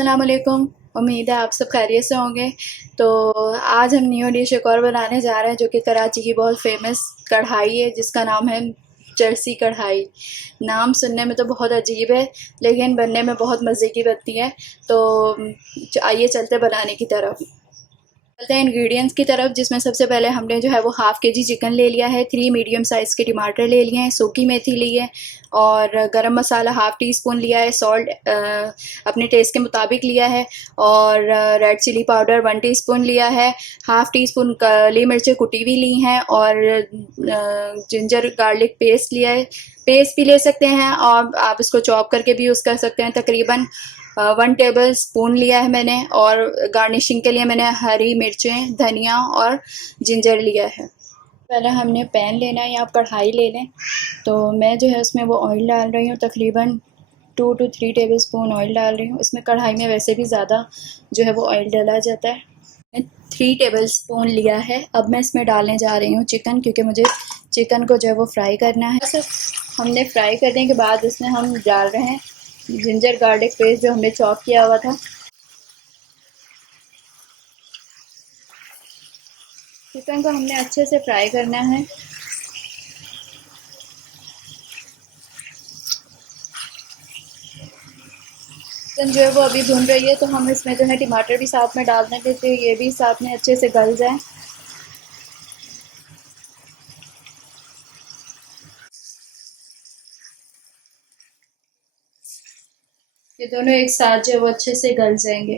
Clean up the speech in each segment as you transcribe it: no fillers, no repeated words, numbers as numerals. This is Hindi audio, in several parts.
अस्सलाम वालेकुम। उम्मीद है आप सब खैरियत से होंगे। तो आज हम न्यू डिश एक और बनाने जा रहे हैं जो कि कराची की बहुत फेमस कढ़ाई है जिसका नाम है चरसी कढ़ाई। नाम सुनने में तो बहुत अजीब है लेकिन बनने में बहुत मज़े की बनती है। तो आइए चलते बनाने की तरफ। चलते हैं इंग्रेडिएंट्स की तरफ, जिसमें सबसे पहले हमने जो है वो हाफ़ के जी चिकन ले लिया है, 3 मीडियम साइज़ के टमाटर ले लिए हैं, सूखी मेथी ली है और गरम मसाला हाफ़ टी स्पून लिया है, सॉल्ट अपने टेस्ट के मुताबिक लिया है और रेड चिली पाउडर 1 टीस्पून लिया है, हाफ़ टी स्पून काली मिर्चें कुटी हुई ली हैं और जिंजर गार्लिक पेस्ट लिया है। पेस्ट भी ले सकते हैं और आप इसको चॉप करके भी यूज़ कर सकते हैं। तकरीबन 1 टेबल स्पून लिया है मैंने और गार्निशिंग के लिए मैंने हरी मिर्चें, धनिया और जिंजर लिया है। पहले हमने पैन लेना है या आप कढ़ाई ले लें। तो मैं जो है उसमें वो ऑयल डाल रही हूँ, तकरीबन 2 to 3 टेबल स्पून ऑयल डाल रही हूँ। इसमें कढ़ाई में वैसे भी ज़्यादा जो है वो ऑयल डाला जाता है। मैंने 3 टेबल स्पून लिया है। अब मैं इसमें डालने जा रही हूँ चिकन, क्योंकि मुझे चिकन को जो है वो फ्राई करना है। बस हमने फ्राई करने के बाद इसमें हम डाल रहे हैं जिंजर गार्लिक पेस्ट जो हमने चॉप किया हुआ था। चिकन को हमने अच्छे से फ्राई करना है। चिकन जो है वो अभी भून रही है, तो हम इसमें जो है टमाटर भी साथ में डाल देंगे कि ये भी साथ में अच्छे से गल जाए। ये दोनों एक साथ जो है वो अच्छे से गल जाएंगे,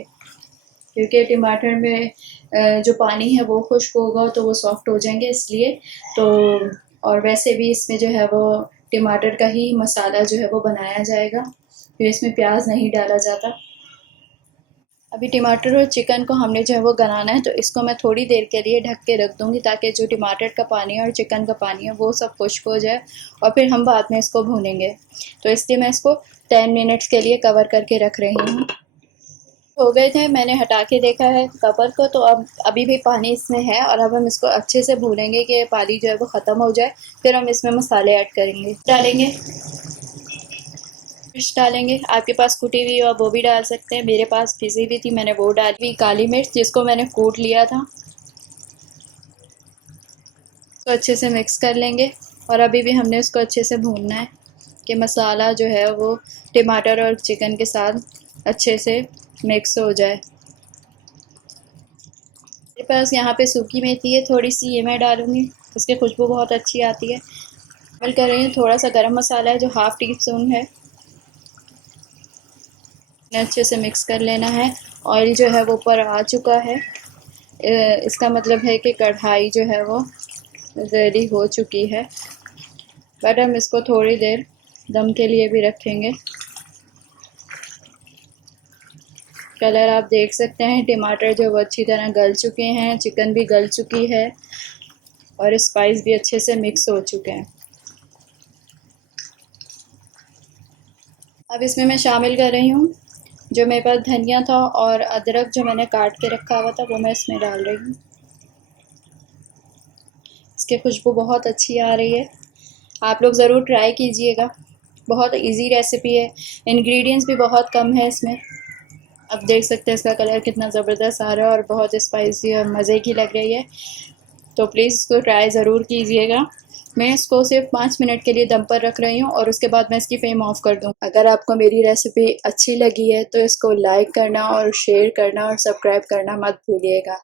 क्योंकि टमाटर में जो पानी है वो खुश्क होगा तो वो सॉफ्ट हो जाएंगे, इसलिए। तो और वैसे भी इसमें जो है वो टमाटर का ही मसाला जो है वो बनाया जाएगा, फिर इसमें प्याज नहीं डाला जाता। अभी टमाटर और चिकन को हमने जो है वो गलाना है, तो इसको मैं थोड़ी देर के लिए ढक के रख दूँगी ताकि जो टमाटर का पानी है और चिकन का पानी है वो सब खुश्क हो जाए और फिर हम बाद में इसको भूनेंगे। तो इसलिए मैं इसको 10 मिनट्स के लिए कवर करके रख रही हूँ। हो गए थे, मैंने हटा के देखा है कवर को, तो अब अभी भी पानी इसमें है और अब हम इसको अच्छे से भूनेंगे कि पानी जो है वो ख़त्म हो जाए। फिर हम इसमें मसाले ऐड डालेंगे। मिर्च डालेंगे, आपके पास कुटी हुई हो आप वो भी डाल सकते हैं। मेरे पास पिसी हुई थी, मैंने वो डाली। काली मिर्च जिसको मैंने कूट लिया था, तो अच्छे से मिक्स कर लेंगे और अभी भी हमने इसको अच्छे से भूनना है कि मसाला जो है वो टमाटर और चिकन के साथ अच्छे से मिक्स हो जाए। मेरे पास यहाँ पे सूखी मेथी है थोड़ी सी, ये मैं डालूँगी, इसकी खुशबू बहुत अच्छी आती है। शामिल कर रही हूँ थोड़ा सा गरम मसाला है जो हाफ़ टी स्पून है। अच्छे से मिक्स कर लेना है। ऑयल जो है वो ऊपर आ चुका है, इसका मतलब है कि कढ़ाई जो है वो रेडी हो चुकी है। बट हम इसको थोड़ी देर दम के लिए भी रखेंगे। कलर आप देख सकते हैं, टमाटर जो वो अच्छी तरह गल चुके हैं, चिकन भी गल चुकी है और स्पाइस भी अच्छे से मिक्स हो चुके हैं। अब इसमें मैं शामिल कर रही हूँ जो मेरे पास धनिया था और अदरक जो मैंने काट के रखा हुआ था वो मैं इसमें डाल रही हूँ। इसकी खुशबू बहुत अच्छी आ रही है, आप लोग ज़रूर ट्राई कीजिएगा। बहुत इजी रेसिपी है, इंग्रेडिएंट्स भी बहुत कम है इसमें। अब देख सकते हैं इसका कलर कितना ज़बरदस्त आ रहा है और बहुत स्पाइसी और मज़े की लग रही है। तो प्लीज़ इसको ट्राई ज़रूर कीजिएगा। मैं इसको सिर्फ 5 मिनट के लिए दम पर रख रही हूँ और उसके बाद मैं इसकी फ्लेम ऑफ कर दूँ। अगर आपको मेरी रेसिपी अच्छी लगी है तो इसको लाइक करना और शेयर करना और सब्सक्राइब करना मत भूलिएगा।